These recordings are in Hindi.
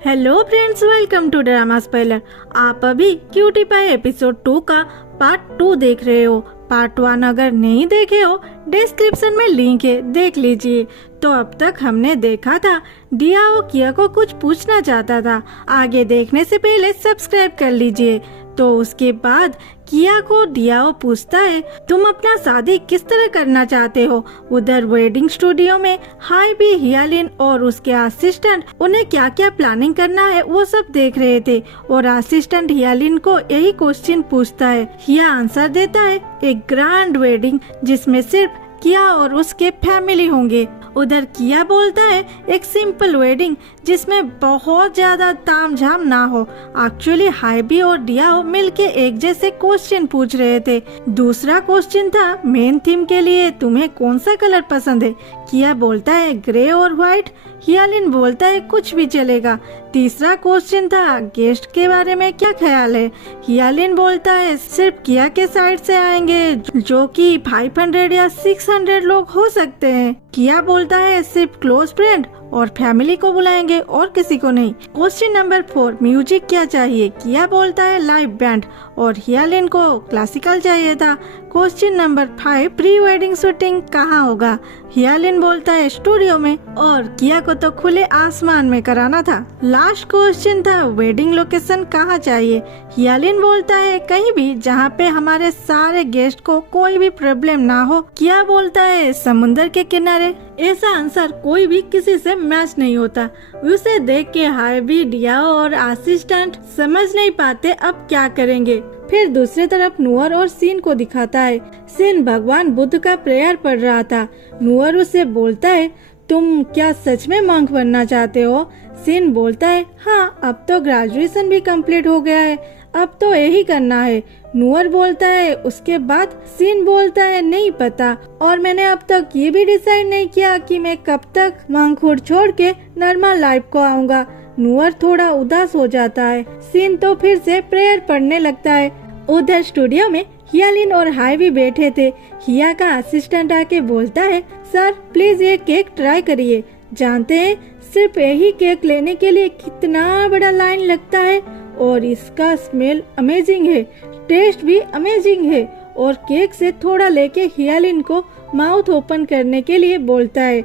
Hello friends, welcome to drama spoiler. आप अभी क्यूटी पाई एपिसोड 2 का पार्ट 2 देख रहे हो। पार्ट 1 अगर नहीं देखे हो, डिस्क्रिप्शन में लिंक है, देख लीजिए। तो अब तक हमने देखा था डियाओ किया को कुछ पूछना चाहता था। आगे देखने से पहले सब्सक्राइब कर लीजिए। तो उसके बाद किया को डियाओ पूछता है, तुम अपना शादी किस तरह करना चाहते हो। उधर वेडिंग स्टूडियो में हाईबी, हियालिन और उसके असिस्टेंट उन्हें क्या क्या प्लानिंग करना है वो सब देख रहे थे। और असिस्टेंट हियालिन को यही क्वेश्चन पूछता है। हिया आंसर देता है, एक ग्रैंड वेडिंग जिसमें सिर्फ किया और उसके फैमिली होंगे। उधर किया बोलता है, एक सिंपल वेडिंग जिसमें बहुत ज्यादा तामझाम ना हो। एक्चुअली हाईबी और डियाओ मिलके एक जैसे क्वेश्चन पूछ रहे थे। दूसरा क्वेश्चन था, मेन थीम के लिए तुम्हें कौन सा कलर पसंद है। किया बोलता है, ग्रे और व्हाइट। हियालिन बोलता है, कुछ भी चलेगा। तीसरा क्वेश्चन था, गेस्ट के बारे में क्या ख्याल है। हियालिन बोलता है, सिर्फ किया के साइड से आएंगे, जो कि 500 या 600 लोग हो सकते हैं। किया बोलता है, सिर्फ क्लोज फ्रेंड और फैमिली को बुलाएंगे और किसी को नहीं। क्वेश्चन नंबर 4, म्यूजिक क्या चाहिए। किया बोलता है, लाइव बैंड, और हियालिन को क्लासिकल चाहिए था। Question number 5, pre wedding shooting कहाँ होगा। हियालिन बोलता है, स्टूडियो में, और किया को तो खुले आसमान में कराना था। लास्ट क्वेश्चन था, वेडिंग लोकेशन कहाँ चाहिए। हियालिन बोलता है, कहीं भी जहाँ पे हमारे सारे गेस्ट को कोई भी प्रॉब्लम ना हो। किया बोलता है, समुद्र के किनारे। ऐसा आंसर कोई भी किसी से मैच नहीं होता। उसे देख के हाईबी, डियाओ और असिस्टेंट समझ नहीं पाते अब क्या करेंगे। फिर दूसरी तरफ नूअर और सीन को दिखाता है। सीन भगवान बुद्ध का प्रेयर पढ़ रहा था। नूअर उसे बोलता है, तुम क्या सच में मंक बनना चाहते हो। सीन बोलता है, हाँ, अब तो ग्रेजुएशन भी कंप्लीट हो गया है, अब तो यही करना है। नूअर बोलता है, उसके बाद सीन बोलता है, नहीं पता, और मैंने अब तक ये भी डिसाइड नहीं किया कि मैं कब तक मंकहुड छोड़ के नॉर्मल लाइफ को आऊंगा। नूअर थोड़ा उदास हो जाता है। सीन तो फिर से प्रेयर पढ़ने लगता है। उधर स्टूडियो में हियालिन और हाईबी बैठे थे। हिया का असिस्टेंट आके बोलता है, सर प्लीज ये केक ट्राई करिए। जानते हैं सिर्फ यही केक लेने के लिए कितना बड़ा लाइन लगता है, और इसका स्मेल अमेजिंग है, टेस्ट भी अमेजिंग है। और केक से थोड़ा लेके हियालिन को माउथ ओपन करने के लिए बोलता है।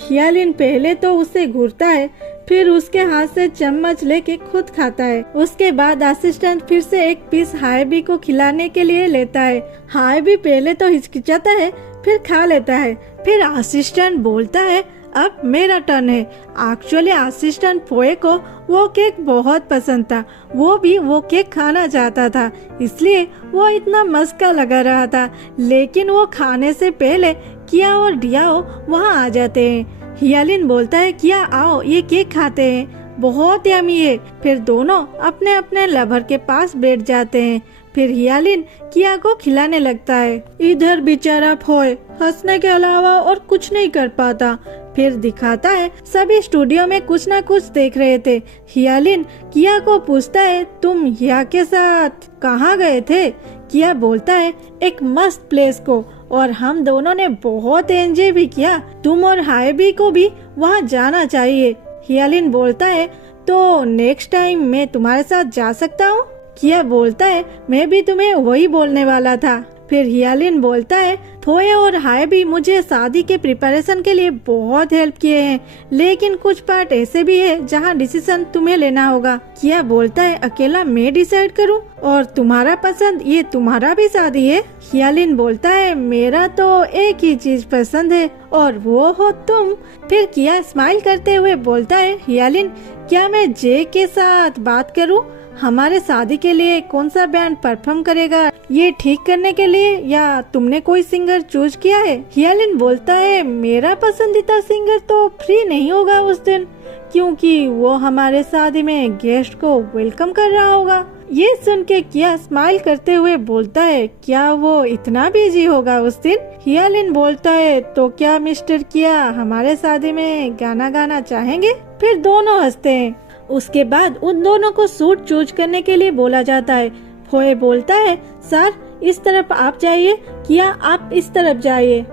हियालिन पहले तो उसे घूरता है, फिर उसके हाथ से चम्मच लेके खुद खाता है। उसके बाद असिस्टेंट फिर से एक पीस हाईबी को खिलाने के लिए लेता है। हाईबी पहले तो हिचकिचाता है, फिर खा लेता है। फिर असिस्टेंट बोलता है, अब मेरा टर्न है। एक्चुअली असिस्टेंट पोए को वो केक बहुत पसंद था, वो भी वो केक खाना चाहता था, इसलिए वो इतना मस्का लगा रहा था। लेकिन वो खाने से पहले किया और डियाओ वहाँ आ जाते हैं। हियालिन बोलता है, किया आओ ये केक खाते हैं, बहुत यम्मी है। फिर दोनों अपने अपने लवर के पास बैठ जाते हैं। फिर हियालिन किया को खिलाने लगता है। इधर बेचारा फोए हंसने के अलावा और कुछ नहीं कर पाता। फिर दिखाता है सभी स्टूडियो में कुछ ना कुछ देख रहे थे। हियालिन किया को पूछता है, तुम हिया के साथ कहाँ गए थे। किया बोलता है, एक मस्त प्लेस को, और हम दोनों ने बहुत एंजॉय भी किया। तुम और हाईबी को भी वहाँ जाना चाहिए। हियालिन बोलता है, तो नेक्स्ट टाइम मैं तुम्हारे साथ जा सकता हूँ। किया बोलता है, मैं भी तुम्हें वही बोलने वाला था। फिर हियालिन बोलता है, थोए और हाईबी मुझे शादी के प्रिपरेशन के लिए बहुत हेल्प किए हैं, लेकिन कुछ पार्ट ऐसे भी है जहाँ डिसीजन तुम्हें लेना होगा। किया बोलता है, अकेला मैं डिसाइड करूँ, और तुम्हारा पसंद ये तुम्हारा भी शादी है। हियालिन बोलता है, मेरा तो एक ही चीज पसंद है, और वो हो तुम। फिर किया स्माइल करते हुए बोलता है, हियालिन क्या मैं जे के साथ बात करूँ, हमारे शादी के लिए कौन सा बैंड परफॉर्म करेगा ये ठीक करने के लिए, या तुमने कोई सिंगर चूज किया है। हियालिन बोलता है, मेरा पसंदीदा सिंगर तो फ्री नहीं होगा उस दिन, क्योंकि वो हमारे शादी में गेस्ट को वेलकम कर रहा होगा। ये सुन के किया स्माइल करते हुए बोलता है, क्या वो इतना बिजी होगा उस दिन। हियालिन बोलता है, तो क्या मिस्टर किया हमारे शादी में गाना गाना चाहेंगे। फिर दोनों हंसते हैं। उसके बाद उन दोनों को सूट चूज करने के लिए बोला जाता है। फोए बोलता है, सर इस तरफ आप जाइए, किया आप इस तरफ जाइए।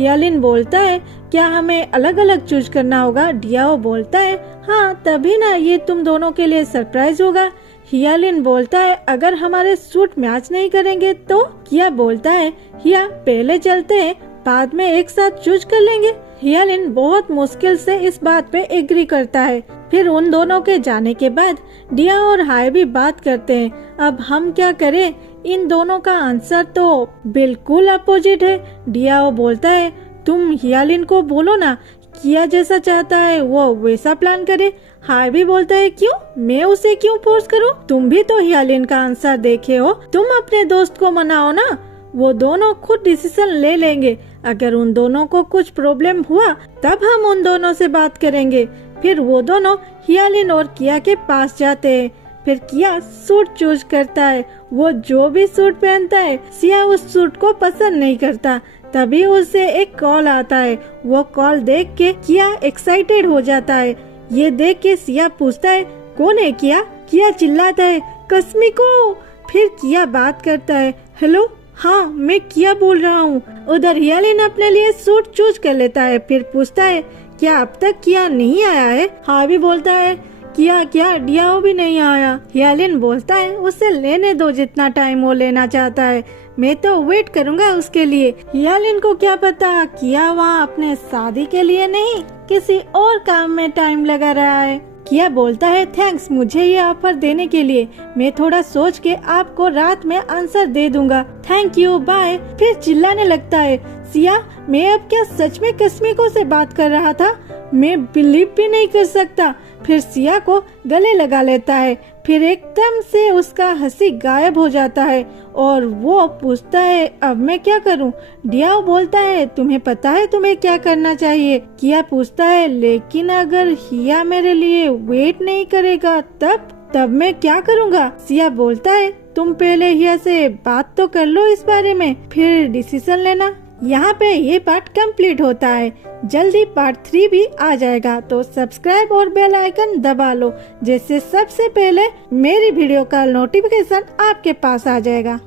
हियालिन बोलता है क्या हमें अलग अलग चूज करना होगा? डियाओ बोलता है हाँ, तभी ना ये तुम दोनों के लिए सरप्राइज होगा। हियालिन बोलता है अगर हमारे सूट मैच नहीं करेंगे तो? किया बोलता है हिया पहले चलते हैं, बाद में एक साथ चूज कर लेंगे। हियालिन बहुत मुश्किल से इस बात पे एग्री करता है। फिर उन दोनों के जाने के बाद डिया और हाय भी बात करते हैं अब हम क्या करें? इन दोनों का आंसर तो बिल्कुल अपोजिट है। डियाओ बोलता है तुम हियालिन को बोलो ना, किया जैसा चाहता है वो वैसा प्लान करे। हाय भी बोलता है क्यों, मैं उसे क्यों फोर्स करूं? तुम भी तो हियालिन का आंसर देखे हो, तुम अपने दोस्त को मनाओ ना, वो दोनों खुद डिसीजन ले लेंगे। अगर उन दोनों को कुछ प्रॉब्लम हुआ तब हम उन दोनों से बात करेंगे। फिर वो दोनों हियालिन और किया के पास जाते हैं। फिर किया सूट चूज करता है। वो जो भी सूट पहनता है सिया उस सूट को पसंद नहीं करता। तभी उसे एक कॉल आता है। वो कॉल देख के किया एक्साइटेड हो जाता है। ये देख के सिया पूछता है कौन है किया? किया चिल्लाता है कस्मी को। फिर किया बात करता है हेलो हाँ मैं किया बोल रहा हूँ। उधर हियालिन अपने लिए सूट चूज कर लेता है। फिर पूछता है क्या अब तक किया नहीं आया है? हाँ भी बोलता है किया क्या डियाओ भी नहीं आया? हियालिन बोलता है उसे लेने दो जितना टाइम वो लेना चाहता है, मैं तो वेट करूंगा उसके लिए। हियालिन को क्या पता किया वहाँ अपने शादी के लिए नहीं किसी और काम में टाइम लगा रहा है। किया बोलता है थैंक्स मुझे ये ऑफर देने के लिए, मैं थोड़ा सोच के आपको रात में आंसर दे दूंगा। Thank you bye. फिर चिल्लाने लगता है सिया मैं अब क्या सच में कस्मिको से बात कर रहा था? मैं बिलीव भी नहीं कर सकता। फिर सिया को गले लगा लेता है। फिर एकदम से उसका हंसी गायब हो जाता है और वो पूछता है अब मैं क्या करूं? डियाओ बोलता है तुम्हें पता है तुम्हें क्या करना चाहिए? किया पूछता है लेकिन अगर हिया मेरे लिए वेट नहीं करेगा तब मैं क्या करूंगा? सिया बोलता है तुम पहले हिया से बात तो कर लो इस बारे में, फिर डिसीजन लेना। यहाँ पे ये पार्ट कंप्लीट होता है। जल्दी पार्ट 3 भी आ जाएगा तो सब्सक्राइब और बेल आइकन दबा लो, जिससे सबसे पहले मेरी वीडियो का नोटिफिकेशन आपके पास आ जाएगा।